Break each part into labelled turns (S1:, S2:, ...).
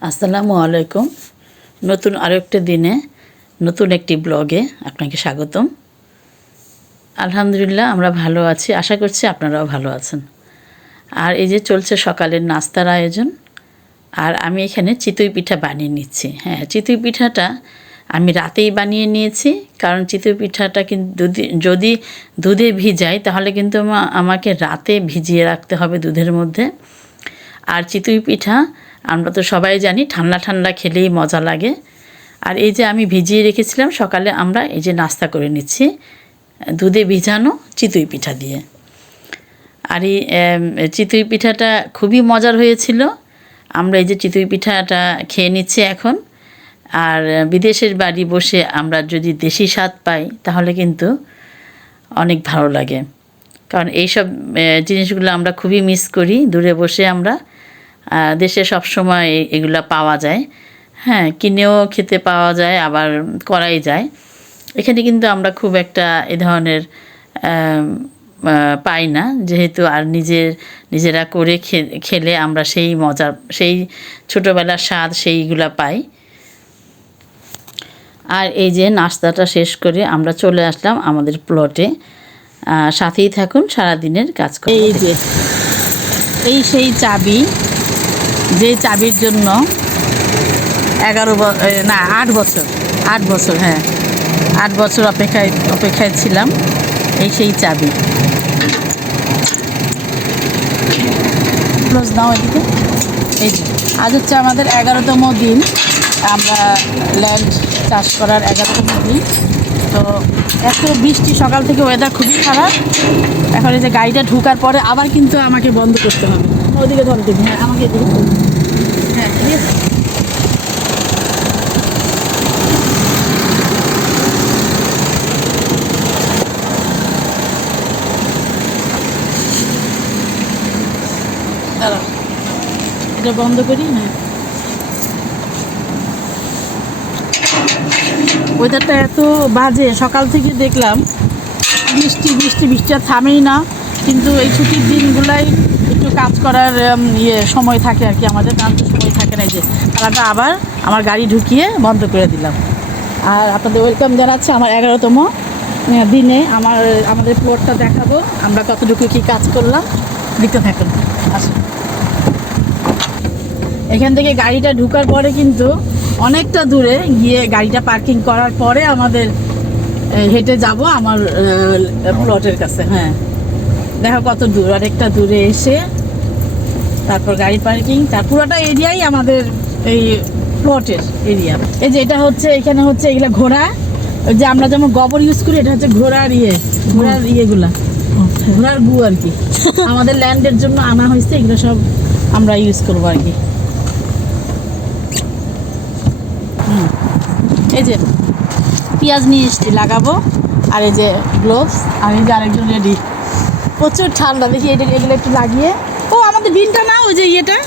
S1: আসসালামু আলাইকুম। নতুন আরও একটা দিনে নতুন একটি ব্লগে আপনাকে স্বাগতম। আলহামদুলিল্লাহ, আমরা ভালো আছি। আশা করছি আপনারাও ভালো আছেন। আর এই যে চলছে সকালের নাস্তার আয়োজন, আর আমি এখানে চিতই পিঠা বানিয়ে নিচ্ছি। হ্যাঁ চিতই পিঠাটা আমি রাতেই বানিয়ে নিয়েছি, কারণ চিতই পিঠাটা কিন্তু যদি দুধে ভিজাই, তাহলে কিন্তু আমা- আমাকে রাতে ভিজিয়ে রাখতে হবে দুধের মধ্যে। আর চিতই পিঠা আমরা তো সবাই জানি ঠান্ডা ঠান্ডা খেলেই মজা লাগে। আর এই যে আমি ভিজিয়ে রেখেছিলাম, সকালে আমরা এই যে নাস্তা করে নিচ্ছি, দুধে ভিজানো চিতই পিঠা দিয়ে। আর এই চিতই পিঠাটা খুবই মজার হয়েছিল। আমরা এই যে চিতই পিঠাটা খেয়ে নিচ্ছি এখন। আর বিদেশের বাড়ি বসে আমরা যদি দেশি স্বাদ পাই, তাহলে কিন্তু অনেক ভালো লাগে। কারণ এইসব জিনিসগুলো আমরা খুবই মিস করি। দূরে বসে আমরা দেশে সবসময় এগুলো পাওয়া যায়। হ্যাঁ কিনেও খেতে পাওয়া যায়, আবার করাই যায়। এখানে কিন্তু আমরা খুব একটা এ ধরনের পাই না। যেহেতু আর নিজের, নিজেরা করে খেলে আমরা সেই মজা, সেই ছোটোবেলার স্বাদ সেইগুলা পাই। আর এই যে নাস্তাটা শেষ করে আমরা চলে আসলাম আমাদের প্লটে। সাথেই থাকুন, সারাদিনের কাজ এই যে, এই সেই চাবি যে চাবির জন্য এগারো না, আট বছর আট বছর হ্যাঁ আট বছর অপেক্ষায় অপেক্ষায় ছিলাম এই সেই চাবি। দাও এদিকে। এই যে, আজ হচ্ছে আমাদের এগারোতম দিন। আমরা ল্যান্ড চাষ করার এগারোতম দিন। তো এত বৃষ্টি, সকাল থেকে ওয়েদার খুবই খারাপ। এখন এই যে গাড়িটা ঢুকার পরে আবার কিন্তু আমাকে বন্ধ করতে হবে। ওদিকে ধর দিবি হ্যাঁ আমাকে দিবি হ্যাঁ এটা বন্ধ করি? হ্যাঁ। ওয়েদারটা এত বাজে। সকাল থেকে দেখলাম বৃষ্টি বৃষ্টি বৃষ্টি আর থামেই না। কিন্তু এই ছুটির দিনগুলাই কাজ করার ইয়ে সময় থাকে আর কি আমাদের তো সময় থাকে না যে। তারাটা আবার আমার গাড়ি ঢুকিয়ে বন্ধ করে দিলাম। আর আপনাদের ওয়েলকাম জানাচ্ছি আমার এগারোতম দিনে আমার, আমাদের প্লটটা দেখাবো। আমরা কতটুকু কী কাজ করলাম, দেখতে থাকুন। আসুন। এখান থেকে গাড়িটা ঢুকার পরে কিন্তু অনেকটা দূরে গিয়ে গাড়িটা পার্কিং করার পরে আমাদের হেঁটে যাব আমার প্লটের কাছে হ্যাঁ। দেখো কত দূর, অনেকটা দূরে এসে তারপর গাড়ি পার্কিং তার পুরোটা এরিয়াই আমাদের এই প্লটের এরিয়া এই যে এটা হচ্ছে এখানে হচ্ছে এগুলা ঘোড়া। ওই যে আমরা যেমন গোবর ইউজ করি এটা হচ্ছে ঘোড়ার ইয়ে ঘোড়ার ইয়েগুলা। ঘোড়ার গু আর কি। আমাদের ল্যান্ডের জন্য আনা হয়েছে এগুলো সব আমরা ইউজ করব আর কি। এই যে পেঁয়াজ নিয়ে এসছি লাগাবো। আর এই যে গ্লোভস আর এই যে আরেকজন রেডি প্রচুর ঠান্ডা দেখি এটা এগুলো একটু লাগিয়ে ও আমাদের বিনটা না ওই যে ইয়েটা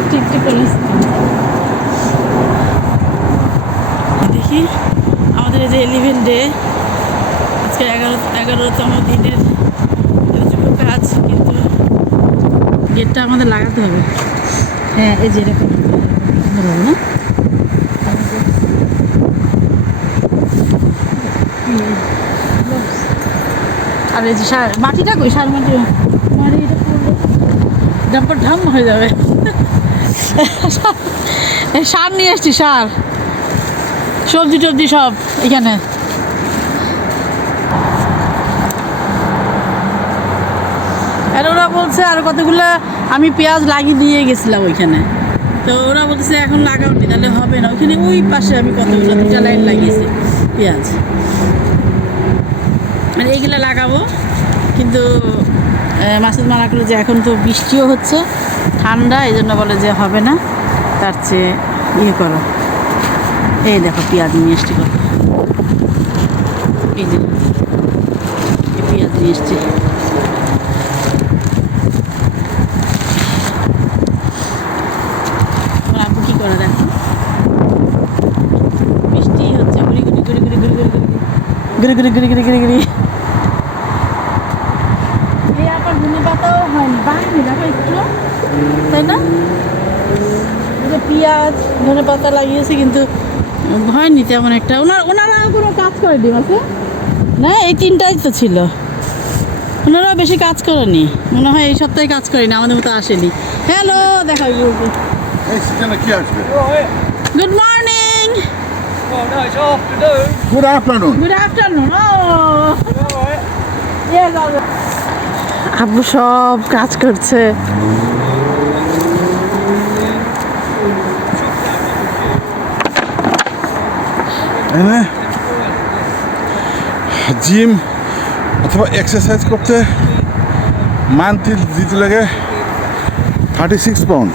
S1: একটু একটু করে দেখি আমাদের এই যে ডে আজকে এগারো এগারোতম দিনের এতটুকু কাজ, কিন্তু গেটটা আমাদের লাগাতে হবে। হ্যাঁ এই যে এরকম না? আর এই যে সার, মাটিটা কই? সার মাটি। মাটিটা পড়লে ডাম্পার ঢাম হয়ে যাবে। সার নিয়ে এসছি সার। সবজি টবজি সব এখানে আর ওরা বলছে আর কতগুলো আমি পেঁয়াজ লাগিয়ে দিয়ে গেছিলাম ওইখানে। তো ওরা বলছে এখন লাগাওনি তাহলে হবে না। ওইখানে ওই পাশে আমি কতগুলো দুটা লাইন লাগিয়েছি পেঁয়াজ। আর এইগুলো লাগাবো, কিন্তু মাসুদ মানা করল যে এখন তো বৃষ্টিও হচ্ছে, ঠান্ডা এই জন্য বলে যে হবে না। তার চেয়ে ইয়ে করো। এই দেখো পেঁয়াজ নিয়ে এসছি এই যে পেঁয়াজ নিয়ে এসছি আমার আব্বু কি করে দেখো বৃষ্টি হচ্ছে গুড়ি গুড়ি গুড়ি গুড়ি গুড়ি গুড়ি গুড়ি গুড়ি গুড়ি গুড়ি এই আবার ধনে পাতাও হয়নি বাড়িনি দেখো একটু। তাই না? যে পেঁয়াজ ধনে পাতা লাগিয়েছে কিন্তু হয়নি তেমন একটা। ওনার ওনারা কোনো কাজ করেনি মাসে? না এই তিনটাই তো ছিল। ওনারা বেশি কাজ করেনি। মনে হয় এই সপ্তাহে কাজ করেনি আমাদের মতো আসেনি। হ্যালো দেখা
S2: এই সিজনে কি আসবে?
S1: Good morning
S3: Well, no, it's afternoon.
S2: Good afternoon
S1: good afternoon ও আব্বু সব কাজ করছে।
S2: এনে জিম অথবা এক্সারসাইজ করতে মান্থলি দিতে লাগে থার্টি সিক্স পাউন্ড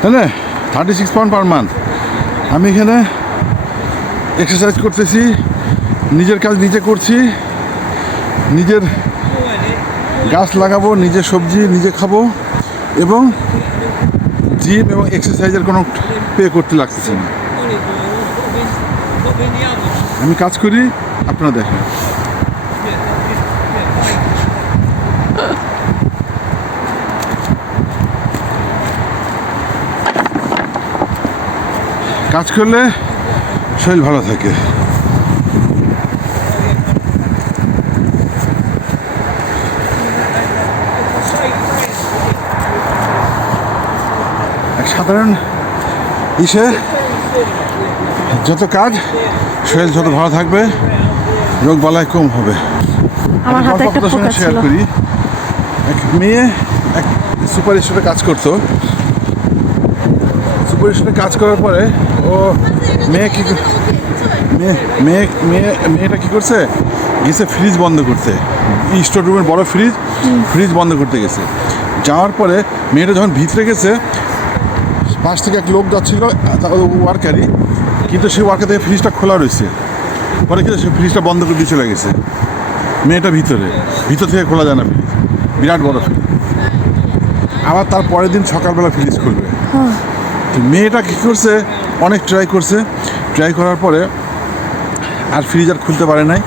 S2: তাই না? Thirty six pound per month আমি এখানে এক্সারসাইজ করতেছি, নিজের কাজ নিজে করছি, নিজের গাছ লাগাবো, নিজে সবজি নিজে খাব এবং জিম এবং এক্সারসাইজের কোনো পে করতে লাগতেছে না. আমি কাজ করি, আপনারা দেখেন কাজ করলে শরীর ভালো থাকে। এক সাধারণ ইসে যত কাজ শরীর যত ভালো থাকবে রোগ বালাই কম হবে।
S1: আমার হাতে একটা
S2: শেয়ার
S1: ছিল।
S2: করি। এক মেয়ে এক সুপার স্টোরে কাজ করতো। স্টোরে কাজ করার পরে ও মেয়ে কি মেয়ে মেয়ে মেয়ে, মেয়েটা কি করছে? গেছে ফ্রিজ বন্ধ করতে। স্টোর রুমের বড় ফ্রিজ ফ্রিজ বন্ধ করতে গেছে। যাওয়ার পরে মেয়েটা যখন ভিতরে গেছে, পাশ থেকে এক লোক যাচ্ছিল ওয়ার্কারই কিন্তু সেই ওয়ার্কার থেকে ফ্রিজটা খোলা রয়েছে। পরে কিন্তু সে ফ্রিজটা বন্ধ করে দিয়ে চলে গেছে। মেয়েটা ভিতরে। ভিতর থেকে খোলা যায় না ফ্রিজ বিরাট বড় ফ্রিজ আবার তার পরের দিন সকালবেলা ফ্রিজ খুলবে। তো মেয়েটা কী করছে? অনেক ট্রাই করছে। ট্রাই করার পরে আর ফ্রিজ আর খুলতে পারে নাই।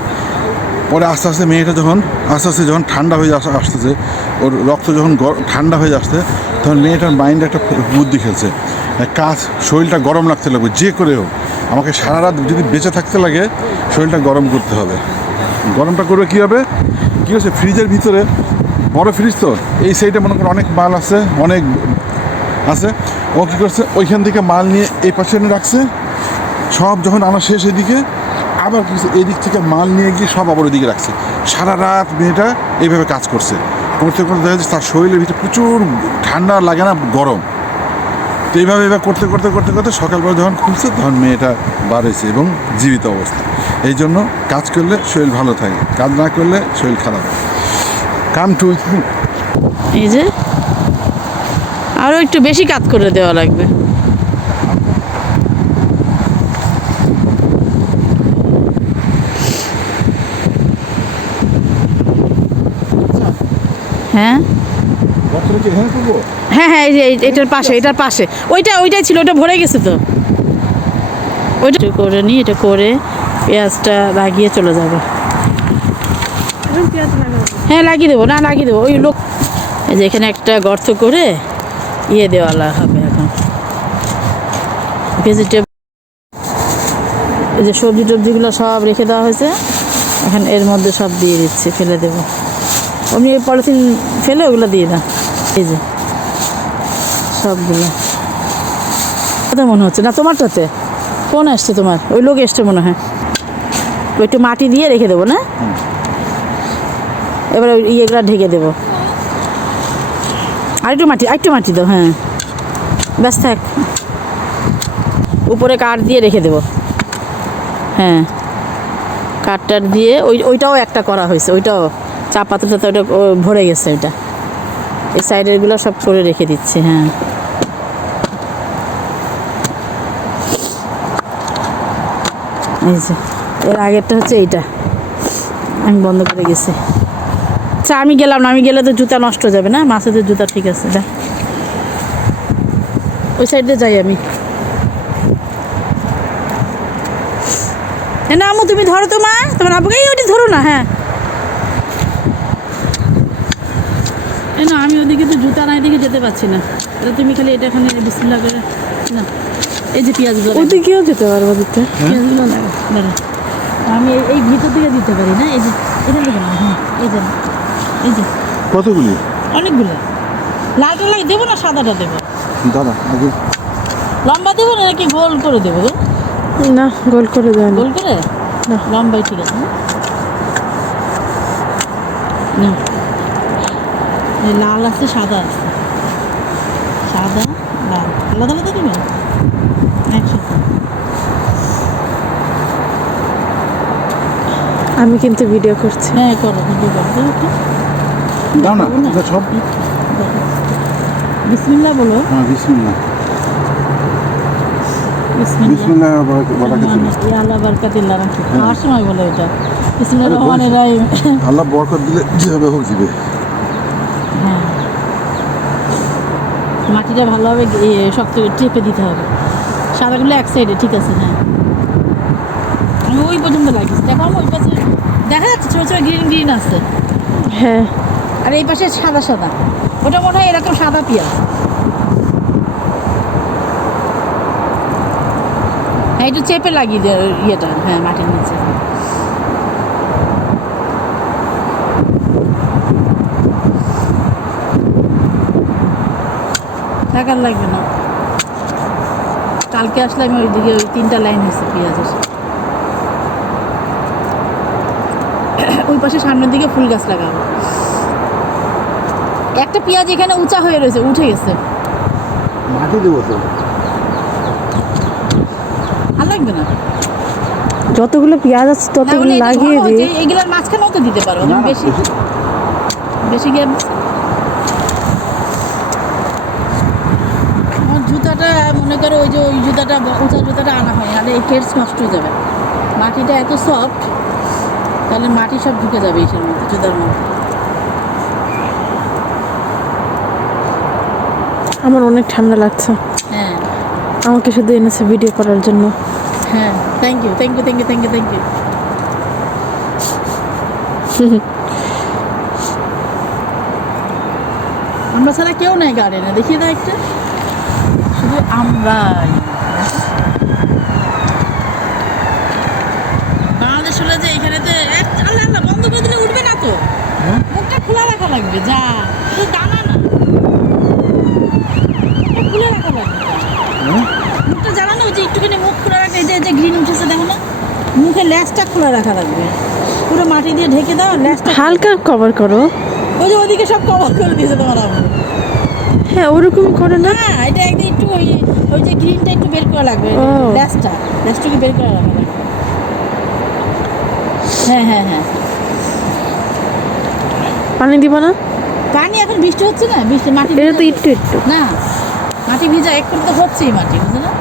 S2: পরে আস্তে আস্তে মেয়েটা যখন, আস্তে আস্তে যখন ঠান্ডা হয়ে আসা আসতেছে, ওর রক্ত যখন ঠান্ডা হয়ে আসছে, তখন মেয়েটার মাইন্ডে একটা বুদ্ধি খেলছে। কাজ, শরীরটা গরম লাগতে লাগবে, যে করে হোক। আমাকে সারা রাত যদি বেঁচে থাকতে লাগে, শরীরটা গরম করতে হবে। গরমটা করবে কী হবে? কী হচ্ছে? ফ্রিজের ভিতরে বড় ফ্রিজ তো, এই সাইডে মনে করো অনেক মাল আছে, অনেক আছে। ও কী করছে? ওইখান থেকে মাল নিয়ে এই পাশে এনে রাখছে। সব যখন আনা শেষ এদিকে, আবার কিছু এদিক থেকে মাল নিয়ে গিয়ে সব আবার ওদিকে রাখছে। সারা রাত মেয়েটা এইভাবে কাজ করছে। করতে করতে দেখা যাচ্ছে তার শরীরের ভিতরে প্রচুর ঠান্ডা লাগে না, গরম। তো এইভাবে এবার করতে করতে করতে করতে সকালবেলা যখন খুলছে, তখন মেয়েটা হয়েছে এবং জীবিত অবস্থা। এই জন্য কাজ করলে শরীর ভালো থাকে, কাজ না করলে শরীর খারাপ। কাম টু
S1: এই যে আরও একটু বেশি কাজ করে দেওয়া লাগবে। হ্যাঁ? হ্যাঁ হ্যাঁ এই যে এই- এটার পাশে এটার পাশে। ওইটা ওইটাই ছিল ওটা ভরে গেছে তো। ওইটা করে নিই এটা করে পেঁয়াজটা লাগিয়ে চলে যাবে। হ্যাঁ লাগিয়ে দেবো না লাগিয়ে দেবো। ওই লোক এই যে এখানে একটা গর্ত করে ইয়ে দেওয়ালা হবে এখন। ভেজিটেবল এই যে সবজি টবজিগুলো সব রেখে দেওয়া হয়েছে। এখন এর মধ্যে সব দিয়ে দিচ্ছি ফেলে দেবো। আপনি এই পলিথিন ফেলে ওগুলো দিয়ে দাও। এই যে সবগুলো। কোথায় মনে হচ্ছে না তোমারটাতে? কোন আসছে তোমার? ওই লোক এসছে মনে হয়। ওই একটু মাটি দিয়ে রেখে দেবো না? এবার ওই ইয়েগুলো ঢেকে দেবো। আরেকটু মাটি আরেকটু মাটি দাও হ্যাঁ। ব্যাস থাক। উপরে কাঠ দিয়ে রেখে দেবো। হ্যাঁ। কাঠটার দিয়ে ওই ওইটাও একটা করা হয়েছে, ওইটাও চা পাতাটাতে ওটা, ও, ভরে গেছে ওইটা। এই সাইডেরগুলো সব করে রেখে দিচ্ছি হ্যাঁ। এই যে, এর আগেরটা হচ্ছে এইটা। আমি বন্ধ করে গেছি আচ্ছা আমি গেলাম না আমি গেলে তো জুতা নষ্ট যাবে না? মাছেদের জুতা ঠিক আছে যা। ওই সাইড দিয়ে যাই আমি। এ না আমু তুমি ধরো তো মা। তোমার আব্বুকে ওটি ধরো না হ্যাঁ। না আমি ওদিকে তো জুতা না এদিকে যেতে পারছি না। তাহলে তুমি খালি এটা এখানে বিসমিল্লা করে না। এই যে পেঁয়াজগুলো।
S4: ওদিকেও যেতে পারব দিতে।
S1: পেঁয়াজগুলো লাগো দাঁড়া আমি এই- ভিতর দিকে দিতে পারি না? এই যে এটা দেবো না হ্যাঁ এই যে এই যে।
S2: কতগুলি?
S1: অনেকগুলো। লালটা লাগে দেবো না সাদাটা দেবো?
S2: দাদা আগে
S1: লম্বা দেবো না নাকি গোল করে দেবো?
S4: না গোল করে দেয়
S1: গোল করে?
S4: না।
S1: লম্বাই ঠিক আছে না? না লাল আছে সাদা আছে। সাদা লাল। আলাদা আলাদা দেবে? একসাথে।
S4: আমি কিন্তু ভিডিও করছি।
S1: হ্যাঁ করো ভিডিও করো। দেবো
S2: না
S1: না?
S2: এটা সব
S1: বিসমিল্লাহ বলো।
S2: হ্যাঁ বিসমিল্লাহ।
S1: বিসমিল্লাহ।
S2: বিসমিল্লাহ বারাকাতুল্লাহ
S1: আল্লাহ বারকাতিল্লাহ খাওয়ার সময় বলো এটা। বিসমিল্লাহ রহমানির রহিম।
S2: আল্লাহ বরকত দিলে যেভাবে হোক দিবে।
S1: হ্যাঁ। মাটিটা ভালোভাবে শক্ত করে চেপে দিতে হবে। সাদাগুলো এক সাইডে ঠিক আছে হ্যাঁ। আমি ওই পর্যন্ত লাগিয়েছি। দেখো আমি ওই পাশে দেখা যাচ্ছে ছোটো ছোটো গ্রিন গ্রিন আছে।
S4: হ্যাঁ।
S1: আর এই পাশে সাদা সাদা। ওটা মনে হয় এরকম সাদা পেঁয়াজ। হ্যাঁ একটু চেপে লাগিয়ে দে, ইয়েটা হ্যাঁ মাটির নিচে। থাকার লাগবে না। কালকে আসলে আমি ওইদিকে ওই তিনটা লাইন হয়েছে পেঁয়াজের। ওই পাশে সামনের দিকে ফুল গাছ লাগাবো। একটা পেঁয়াজ এখানে উঁচা হয়ে রয়েছে উঠে গেছে।
S2: মাটি দেবো তো।
S1: আর লাগবে না?
S4: যতগুলো পেঁয়াজ আছে ততগুলো লাগিয়ে দিই।
S1: যে এইগুলোর মাঝখানেও তো দিতে পারো বেশি বেশি গিয়ে আমার জুতাটা মনে করো ওই যে ওই জুতাটা উঁচা জুতাটা আনা হয় নাহলে এই কেটস নষ্ট হয়ে যাবে। মাটিটা এত সফট তাহলে মাটি সব ঢুকে যাবে এইসের মধ্যে জুতার মধ্যে।
S4: আমার অনেক ঠান্ডা লাগছে।
S1: হ্যাঁ।
S4: আমাকে শুধু এনেছে ভিডিও করার জন্য।
S1: হ্যাঁ thank you thank you thank you thank you thank you আমরা ছাড়া কেউ নাই গার্ডেনে দেখিয়ে দাও একটা। শুধু আমরাই। বাংলাদেশ হলে যে এখানে তো এক আল্লাহ আল্লাহ বন্ধ করে দিলে উঠবে না তো।
S2: হ্যাঁ?
S1: মুখটা খোলা রাখা লাগবে যা। শুধু দানা না মুখটা খুলে রাখা লাগবে
S2: হ্যাঁ?
S1: মুখটা জ্বালানো যে একটুখানি মুখ খোলা রাখা এই যে গ্রিন উঠেছে দেখো না। মুখে ল্যাসটা খোলা রাখা লাগবে। পুরো মাটি দিয়ে ঢেকে দাও ল্যাসটা
S4: হালকা কভার করো।
S1: ওই যে ওদিকে সব কভার করে দিয়েছে তোমার
S4: হ্যাঁ ওরকমই করে না।
S1: না এটা একদিন একটু ওই ওই যে গ্রিনটা একটু বের করা লাগবে। ল্যাসটা। ল্যাসটাকে বের করা লাগবে। হ্যাঁ হ্যাঁ হ্যাঁ।
S4: পানি দিব না?
S1: পানি এখন বৃষ্টি হচ্ছে না? বৃষ্টি মাটি
S4: এটা তো
S1: ভিজা
S4: একটু একটু।
S1: না মাটি ভিজা একটু তো হচ্ছেই মাটি বুঝলে না?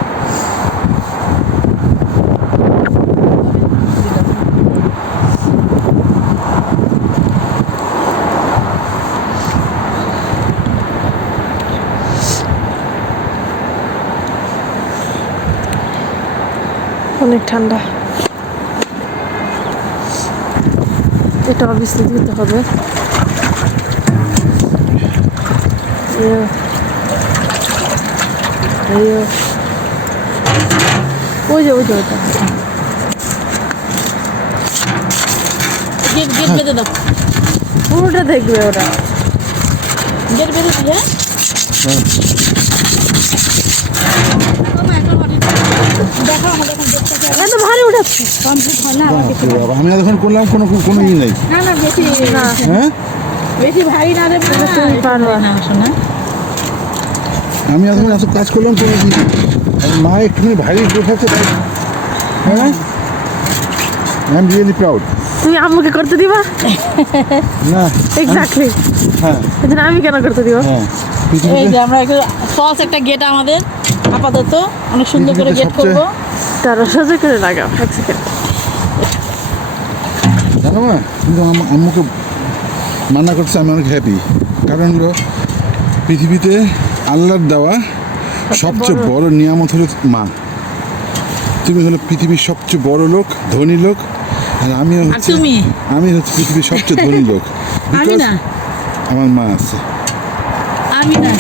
S4: অনেক ঠান্ডা। এটা অবভিয়াসলি দিতে হবে। ওই যে ওই যে ওইটা।
S1: গেট গেট বেঁধে দাও।
S4: পুরোটা দেখবে ওরা।
S1: গেট বেঁধে দিলে? হ্যাঁ। এখন
S4: ভারী উঠাচ্ছে
S1: কমপ্লিট হয় না
S2: আমি এতক্ষণ করলাম কোনো কোনো ই নেই
S1: না না বেশি
S4: না।
S2: হ্যাঁ
S1: বেশি ভারী না রে
S4: তুমি পারবা।
S1: না শোনা
S2: আমি এতক্ষণ এত কাজ করলাম কোনো মা একটুখানি ভারী তাই হ্যাঁ আই এম রিয়েলি প্রাউড
S4: তুমি আম্মুকে করতে দিবা
S2: না
S4: এক্স্যাক্টলি
S2: হ্যাঁ
S4: আমি কেন করতে দিব
S2: হ্যাঁ
S1: এই যে আমরা একটু ফলস একটা গেট আমাদের আপাতত অনেক সুন্দর করে গেট করব।
S2: সবচেয়ে-
S4: তারা সোজা করে লাগাও এক সেকেন্ড
S2: জানো মা কিন্তু আম- আম্মুকে মানা করছে আমি অনেক হ্যাপি কারণ হলো পৃথিবীতে আল্লাহর দেওয়া সবচেয়ে বড়। নিয়ামত হলো মা। তুমি হলো পৃথিবীর সবচেয়ে বড় লোক ধনী লোক আর আমি হচ্ছে আমি হচ্ছে পৃথিবীর সবচেয়ে ধনী লোক।
S1: আমি
S2: আমার মা আছে।
S1: আমি না।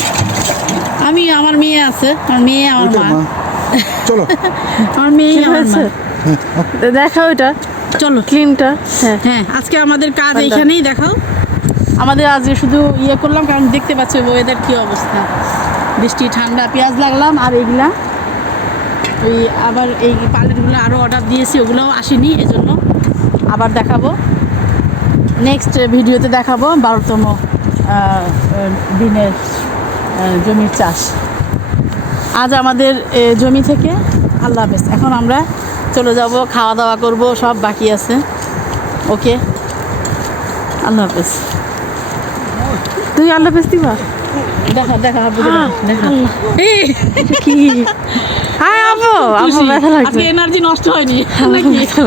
S1: আমি আমার মেয়ে আছে। আমার মেয়ে আমার মা।
S2: চলো।
S1: আমার মেয়ে আমার মা।
S4: দেখা ওইটা।
S1: চলো।
S4: ক্লিনটা হ্যাঁ।
S1: হ্যাঁ আজকে আমাদের কাজ। এইখানেই দেখাও। আমাদের আজকে শুধু ইয়ে করলাম কারণ দেখতে পাচ্ছ ওয়েদার কি অবস্থা। বৃষ্টি ঠান্ডা পেঁয়াজ লাগলাম আর এইগুলা ওই আবার এই পালেটগুলো আরও অর্ডার দিয়েছি ওগুলোও আসেনি এজন্য আবার দেখাবো। নেক্সট ভিডিওতে দেখাবো বারোতম দিনের জমির চাষ। আজ আমাদের জমি থেকে আল্লাহ হাফেজ। এখন আমরা চলে যাব খাওয়া দাওয়া করব সব বাকি আছে। ওকে? আল্লাহ হাফেজ।
S4: তুই আল্লাহ পেস দিবা?
S1: দেখা দেখা হবে দেখা
S4: কি? হাই আবু আবু ব্যথা লাগছে।
S1: এনার্জি নষ্ট হয়নি।
S4: ব্যথা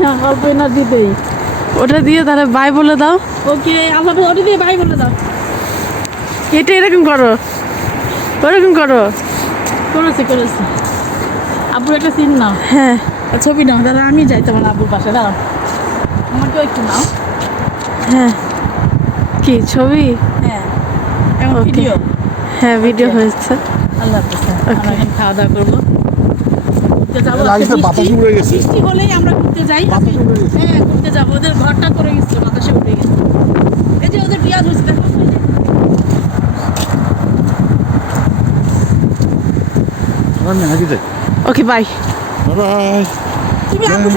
S1: হ্যাঁ, অল্প এনার্জিতেই
S4: ওটা দিয়ে তাহলে বাই বলে দাও।
S1: ওকে আল্লাহ হাফেজ ওটি দিয়ে ভাই বলে দাও।
S4: এটা এরকম করো। ওরকম করো।
S1: করেছে করেছে। আব্বুর একটা সিন নাও।
S4: হ্যাঁ।
S1: ছবি নাও দাদা আমি যাই তোমার আব্বুর পাশে দাঁড়াও। আমাকেও একটু নাও।
S4: হ্যাঁ। কি ছবি?
S1: হ্যাঁ। ভিডিও
S4: হ্যাঁ ভিডিও হয়েছে।
S1: আল্লাহ হাফেজ আমরা এখন খাওয়া দাওয়া করব। বৃষ্টি-
S2: উড়ে গেছে।
S1: বৃষ্টি হলেই আমরা ঘুরতে যাই। হ্যাঁ ঘুরতে যাব। ওদের ঘরটা করে গেছে বাতাসে উঠে গেছে। এই যে ওদের পেঁয়াজ হচ্ছে দেখো ওই যে।
S2: আমি আগে যাই
S4: ওকে বাই
S2: বাই
S1: তুমি